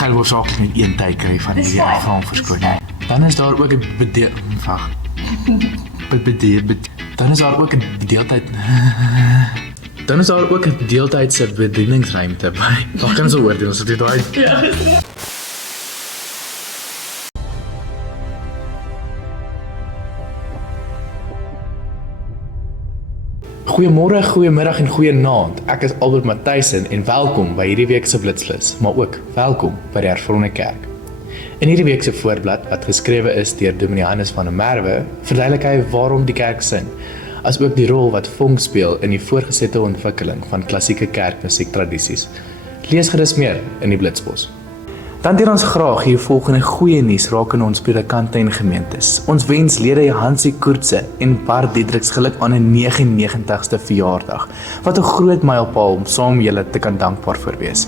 gaan hoofsaaklik net een tyd kry van hierdie uitval verskoning. Dan is daar ook 'n Dan is daar ook 'n deeltyd. Dan is daar ook 'n deeltydse bedieningsruimte by. Daar kan ons oordeel as dit daai. Goeiemôre, goeiemiddag en goeienaand. Ek is Albert Matthijssen en welkom by hierdie week se Blitsflits, maar ook welkom by die Hervormde Kerk. In hierdie week se voorblad wat geskrewe is deur Dominee Hannes van der Merwe, verduidelik hy waarom die kerk sing, as ook die rol wat vonk speel in die voortgesette ontwikkeling van klassieke kerkmusiektradisies. Lees gerus meer in die Blitsbos. Dan deel ons graag hier volgende goeie nuus rakende ons predikante en gemeentes. Ons wens lede Hansie Koortse en Bart Diedriks geluk aan 'n 99ste verjaardag, wat 'n groot mylpaal om saam julle te kan dankbaar vir wees.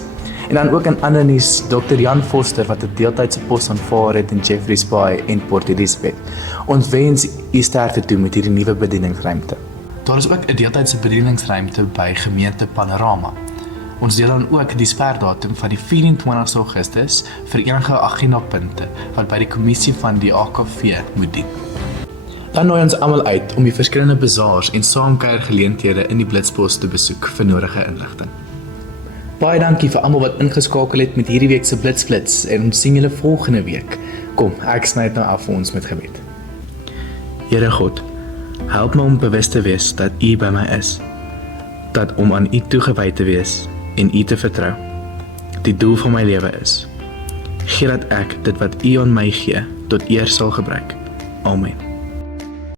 En dan ook in ander nuus, Dr. Jan Foster wat 'n deeltydse pos aanvaar het in Jeffreys Bay en Port Elizabeth. Ons wens u sterkte toe met hierdie nuwe bedieningsruimte. Daar is ook 'n deeltydse bedieningsruimte by gemeente Panorama. Ons deel dan ook die sperdatum van die 24 Augustus vir enige agendapunte wat by die kommissie van die AKV moet dien. Dan nooi ons almal uit om die verskillende bazaars en saamkuiergeleenthede in die Blitsbos te besoek vir nodige inligting. Baie dankie vir almal wat ingeskakel het met hierdie week se Blitsflits en ons sien julle volgende week. Kom, ek sny dit nou af vir ons met gebed. Here God, help my om bewus te wees dat U by my is, dat om aan U toegewy te wees en U te vertrou, die doel van my lewe is. Gee dat ek dit wat U aan my gee, tot eer sal gebruik. Amen.